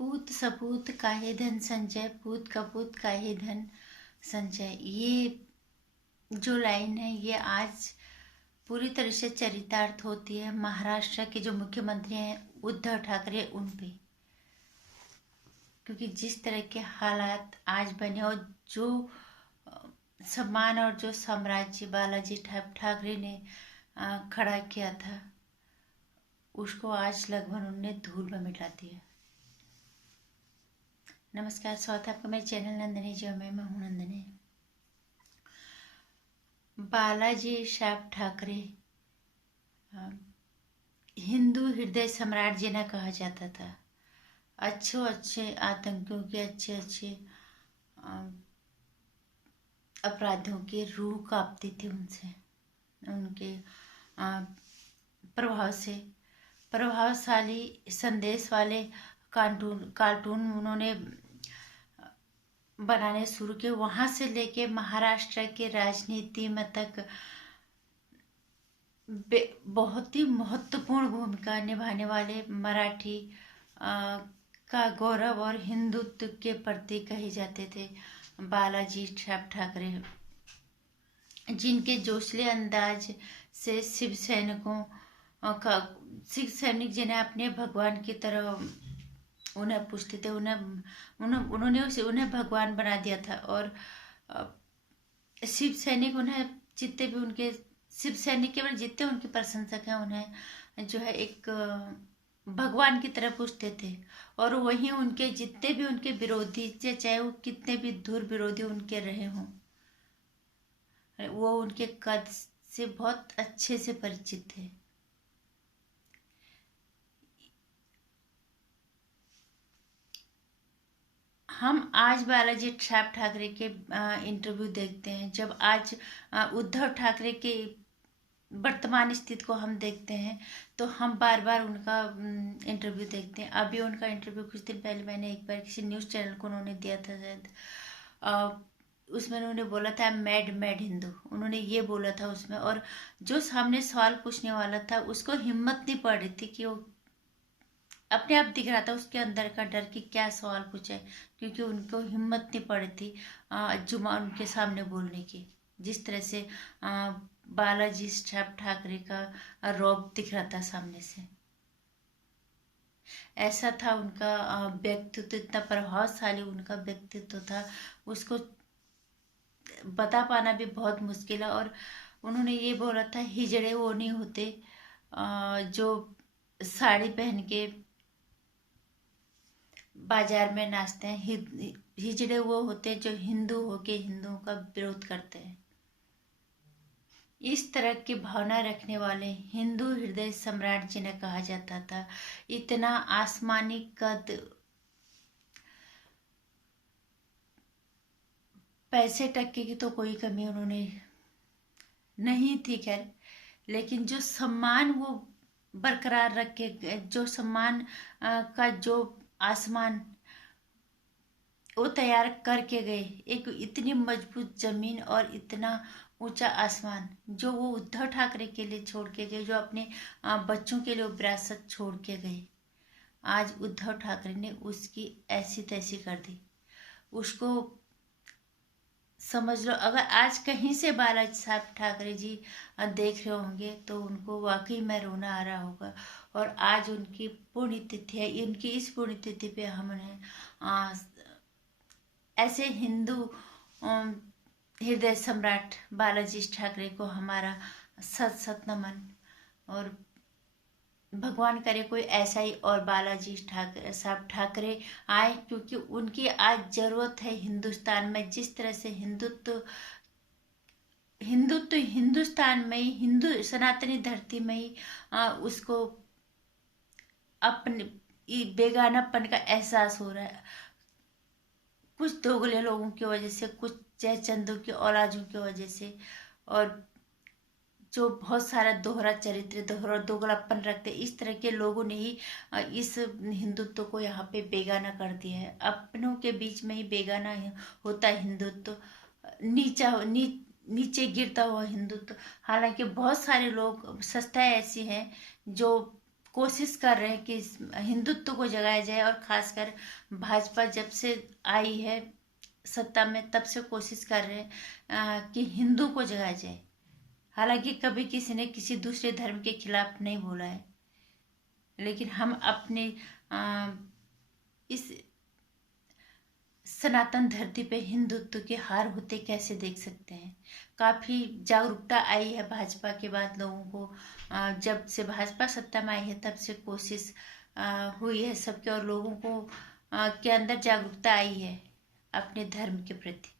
पूत सपूत काहे धन संचय, पूत कपूत काहे धन संचय। ये जो लाइन है ये आज पूरी तरह से चरितार्थ होती है महाराष्ट्र के जो मुख्यमंत्री हैं उद्धव ठाकरे उन पे, क्योंकि जिस तरह के हालात आज बने और जो सम्मान और जो साम्राज्य बालाजी ठाकरे ने खड़ा किया था उसको आज लगभग उन्होंने धूल में मिटा दिया। नमस्कार, स्वागत है आपका मेरे चैनल नंदिनी जो मैं हूँ नंदिनी। बालाजी साहब ठाकरे हिंदू हृदय सम्राट जिन्हें कहा जाता था। अच्छे आतंकियों के अच्छे अपराधियों की रूह कांपती थी उनसे, उनके प्रभाव से। प्रभावशाली संदेश वाले कार्टून उन्होंने बनाने शुरू किए। वहां से लेके महाराष्ट्र के राजनीति में तक बहुत ही महत्वपूर्ण भूमिका निभाने वाले मराठी का गौरव और हिंदुत्व के प्रति कहे जाते थे बालाजी साहब ठाकरे, जिनके जोशीले अंदाज से शिव सैनिक जिन्हें अपने भगवान की तरह उन्हें पूछते थे, उन्हें भगवान बना दिया था। और शिव सैनिक उन्हें जितने भी उनके शिव सैनिक केवल जितने उनके प्रशंसक हैं उन्हें जो है एक भगवान की तरह पूछते थे। और वहीं उनके जितने भी उनके विरोधी चाहे वो कितने भी दूर विरोधी उनके रहे हों, वो उनके कद से बहुत अच्छे से परिचित थे। हम आज बालाजी साहब ठाकरे के इंटरव्यू देखते हैं। जब आज उद्धव ठाकरे के वर्तमान स्थिति को हम देखते हैं तो हम बार बार उनका इंटरव्यू देखते हैं। अभी उनका इंटरव्यू कुछ दिन पहले मैंने एक बार किसी न्यूज़ चैनल को उन्होंने दिया था शायद, उसमें उन्होंने बोला था मैड हिंदू, उन्होंने ये बोला था उसमें। और जो सामने सवाल पूछने वाला था उसको हिम्मत नहीं पड़ रही थी कि वो अपने आप दिख रहा था उसके अंदर का डर कि क्या सवाल पूछे, क्योंकि उनको हिम्मत नहीं पड़ी थी जुमा उनके सामने बोलने की। जिस तरह से बालाजी साहब ठाकरे का रौब दिख रहा था सामने से, ऐसा था उनका व्यक्तित्व, इतना प्रभावशाली उनका व्यक्तित्व था, उसको बता पाना भी बहुत मुश्किल है। और उन्होंने ये बोला था हिजड़े वो नहीं होते जो साड़ी पहन के बाजार में नाचते हैं, हिजड़े वो होते हैं जो हिंदू होके हिंदुओं का विरोध करते हैं। इस तरह की भावना रखने वाले हिंदू हृदय सम्राट जिन्हें कहा जाता था। इतना आसमानी कद, पैसे टक्के की तो कोई कमी उन्होंने नहीं थी खैर, लेकिन जो सम्मान वो बरकरार रखे, जो सम्मान का जो आसमान वो तैयार करके गए, एक इतनी मजबूत जमीन और इतना ऊंचा आसमान जो वो उद्धव ठाकरे के लिए छोड़ के गए, जो अपने बच्चों के लिए विरासत छोड़ के गए, आज उद्धव ठाकरे ने उसकी ऐसी तैसी कर दी। उसको समझ लो, अगर आज कहीं से बालाजी साहब ठाकरे जी देख रहे होंगे तो उनको वाकई में रोना आ रहा होगा। और आज उनकी पुण्यतिथि है, उनकी इस पुण्यतिथि पे हम उन्हें ऐसे हिंदू हृदय सम्राट बालाजी ठाकरे को हमारा सत नमन। और भगवान करे कोई ऐसा ही और बालाजी साहब ठाकरे आए, क्योंकि उनकी आज जरूरत है हिंदुस्तान में। जिस तरह से हिंदुत्व हिंदुस्तान में ही, हिंदू सनातनी धरती में ही उसको अपने बेगानापन का एहसास हो रहा है, कुछ दोगले लोगों की वजह से, कुछ जयचंदों की औलादों की वजह से, और जो बहुत सारा दोहरा चरित्र दोगलापन रखते, इस तरह के लोगों ने ही इस हिंदुत्व को यहाँ पे बेगाना कर दिया है। अपनों के बीच में ही बेगाना होता है हिंदुत्व, नीचे गिरता हुआ हिंदुत्व। हालांकि बहुत सारे लोग, संस्थाएं ऐसी हैं जो कोशिश कर रहे हैं कि हिंदुत्व को जगाया जाए, और खासकर भाजपा जब से आई है सत्ता में तब से कोशिश कर रहे हैं कि हिंदू को जगाया जाए। हालांकि कभी किसी ने किसी दूसरे धर्म के खिलाफ नहीं बोला है, लेकिन हम अपने इस सनातन धरती पे हिंदुत्व के हार होते कैसे देख सकते हैं। काफ़ी जागरूकता आई है भाजपा के बाद लोगों को। जब से भाजपा सत्ता में आई है तब से कोशिश हुई है सबके, और लोगों को के अंदर जागरूकता आई है अपने धर्म के प्रति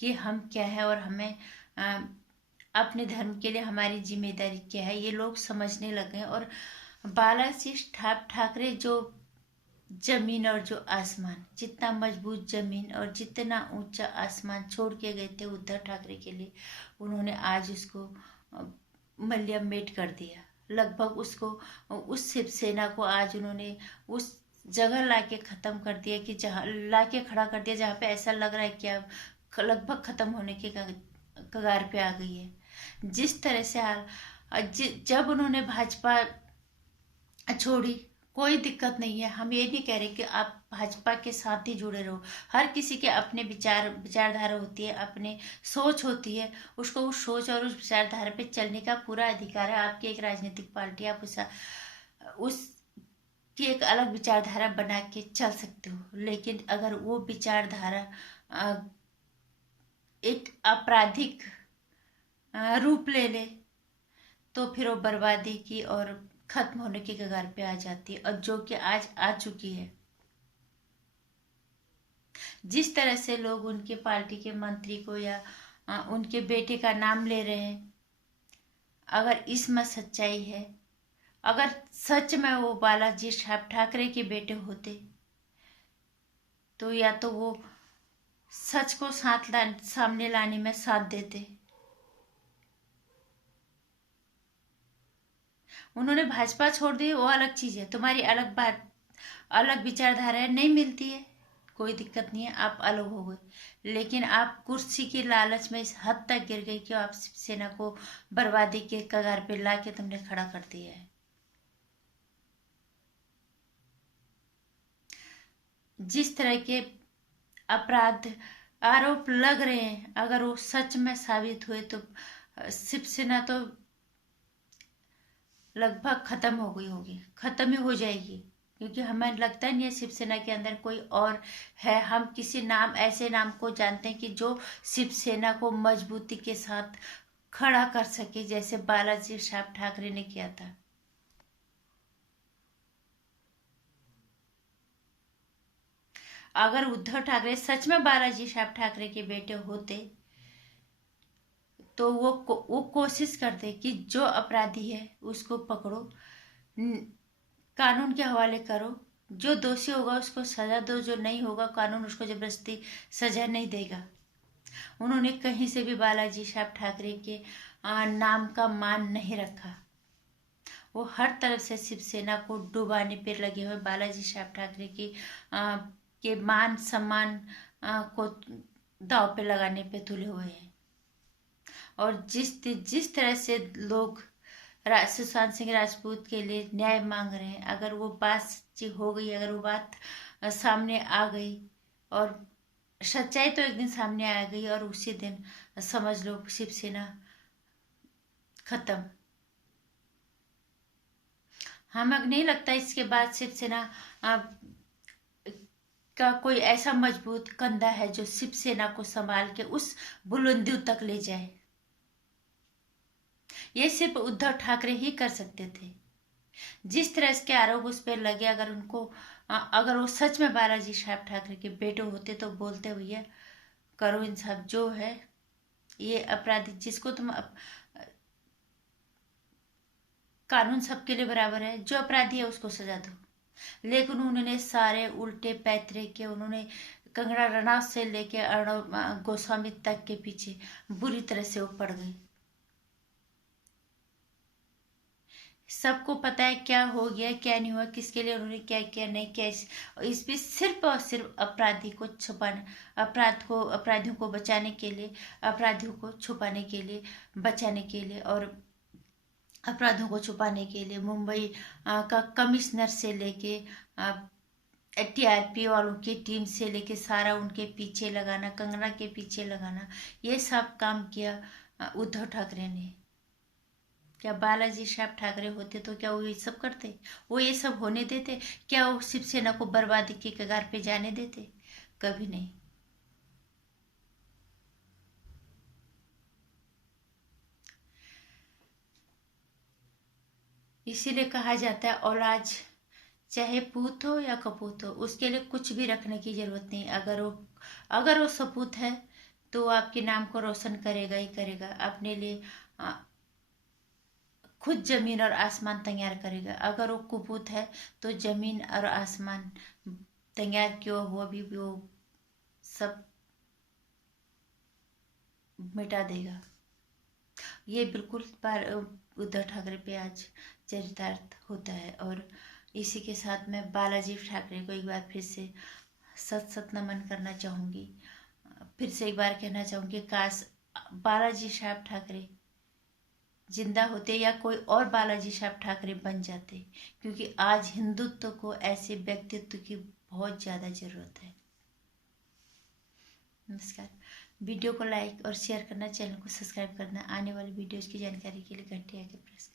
कि हम क्या है और हमें अपने धर्म के लिए हमारी जिम्मेदारी क्या है, ये लोग समझने लगे हैं। और बालाजी ठाकरे जो जमीन और जो आसमान, जितना मजबूत जमीन और जितना ऊंचा आसमान छोड़ के गए थे उद्धव ठाकरे के लिए, उन्होंने आज उसको मलयमेट कर दिया। लगभग उसको, उस शिवसेना को आज उन्होंने उस जगह लाके खत्म कर दिया कि जहाँ लाके खड़ा कर दिया जहाँ पे ऐसा लग रहा है कि अब लगभग खत्म होने के कगार पे आ गई है। जिस तरह से हाल जब उन्होंने भाजपा छोड़ी, कोई दिक्कत नहीं है, हम ये नहीं कह रहे कि आप भाजपा के साथ ही जुड़े रहो। हर किसी के अपने विचारधारा होती है, अपने सोच होती है, उसको उस सोच और उस विचारधारा पे चलने का पूरा अधिकार है। आपकी एक राजनीतिक पार्टी, आप उस की एक अलग विचारधारा बना के चल सकते हो, लेकिन अगर वो विचारधारा एक आपराधिक रूप ले ले तो फिर वो बर्बादी की और खत्म होने के कगार पे आ जाती है, और जो कि आज आ चुकी है। जिस तरह से लोग उनके पार्टी के मंत्री को या उनके बेटे का नाम ले रहे हैं, अगर इसमें सच्चाई है, अगर सच में वो बालाजी ठाकरे के बेटे होते तो या तो वो सच को सामने लाने में साथ देते। उन्होंने भाजपा छोड़ दी, वो अलग चीज है, तुम्हारी अलग बात, अलग विचारधारा नहीं मिलती है, कोई दिक्कत नहीं है, आप अलग हो गए। लेकिन आप कुर्सी की लालच में इस हद तक गिर गए कि आप शिवसेना को बर्बादी के कगार पे ला के तुमने खड़ा कर दिया है। जिस तरह के अपराध आरोप लग रहे हैं, अगर वो सच में साबित हुए तो शिवसेना तो लगभग खत्म हो गई होगी, खत्म ही हो जाएगी, क्योंकि हमें लगता नहीं है शिवसेना के अंदर कोई और है। हम किसी नाम, ऐसे नाम को जानते हैं कि जो शिवसेना को मजबूती के साथ खड़ा कर सके, जैसे बालाजी ठाकरे ने किया था। अगर उद्धव ठाकरे सच में बालाजी ठाकरे के बेटे होते तो वो कोशिश करते कि जो अपराधी है उसको पकड़ो, कानून के हवाले करो, जो दोषी होगा उसको सजा दो, जो नहीं होगा कानून उसको जबरदस्ती सजा नहीं देगा। उन्होंने कहीं से भी बालाजी ठाकरे के नाम का मान नहीं रखा। वो हर तरफ से शिवसेना को डुबाने पर लगे हुए, बालाजी ठाकरे के मान सम्मान को दांव पे लगाने पे तुले हुए हैं। और जिस तरह से लोग सुशांत सिंह राजपूत के लिए न्याय मांग रहे हैं, अगर वो बात हो गई, अगर वो बात सामने आ गई, और सच्चाई तो एक दिन सामने आ गई, और उसी दिन समझ लो शिवसेना खत्म। हमें नहीं लगता इसके बाद शिवसेना का कोई ऐसा मजबूत कंधा है जो शिवसेना को संभाल के उस बुलंदियों तक ले जाए। ये सिर्फ उद्धव ठाकरे ही कर सकते थे। जिस तरह इसके आरोप उस पर लगे, अगर उनको अगर वो सच में बालाजी ठाकरे के बेटे होते तो बोलते भैया करो इंसाफ, जो है ये अपराधी, जिसको तुम कानून सबके लिए बराबर है, जो अपराधी है उसको सजा दो। लेकिन उन्होंने सारे उल्टे पैतरे के, उन्होंने कंगना रनावत से लेके अर्णव गोस्वामी तक के पीछे बुरी तरह से वो पड़ गए। सबको पता है क्या हो गया, क्या नहीं हुआ, किसके लिए उन्होंने क्या किया, नहीं किया। इस पे सिर्फ और सिर्फ अपराधी को छुपाने, अपराधियों को बचाने के लिए, अपराधियों को छुपाने के लिए, बचाने के लिए, और अपराधों को छुपाने के लिए मुंबई का कमिश्नर से लेके टीआरपी वालों की टीम से लेके सारा उनके पीछे लगाना, कंगना के पीछे लगाना, ये सब काम किया उद्धव ठाकरे ने। क्या बालाजी साहब ठाकरे होते तो क्या वो ये सब करते? वो ये सब होने देते? क्या वो शिवसेना को बर्बादी की कगार पे जाने देते? कभी नहीं। इसीलिए कहा जाता है औलाद चाहे पूत हो या कपूत हो, उसके लिए कुछ भी रखने की जरूरत नहीं। अगर वो सपूत है तो वो आपके नाम को रोशन करेगा ही करेगा। अपने लिए खुद जमीन और आसमान तैयार करेगा। अगर वो कुपूत है तो जमीन और आसमान तैयार क्यों हुआ भी वो सब मिटा देगा। ये बिल्कुल उद्धव ठाकरे पे आज चरितार्थ होता है। और इसी के साथ मैं बालाजी ठाकरे को एक बार फिर से सत सत नमन करना चाहूँगी। फिर से एक बार कहना चाहूँगी, काश बालाजी साहब ठाकरे जिंदा होते या कोई और बालाजी साहब ठाकरे बन जाते, क्योंकि आज हिंदुत्व को ऐसे व्यक्तित्व की बहुत ज़्यादा ज़रूरत है। नमस्कार। वीडियो को लाइक और शेयर करना, चैनल को सब्सक्राइब करना, आने वाली वीडियोज़ की जानकारी के लिए घंटी आके प्रेस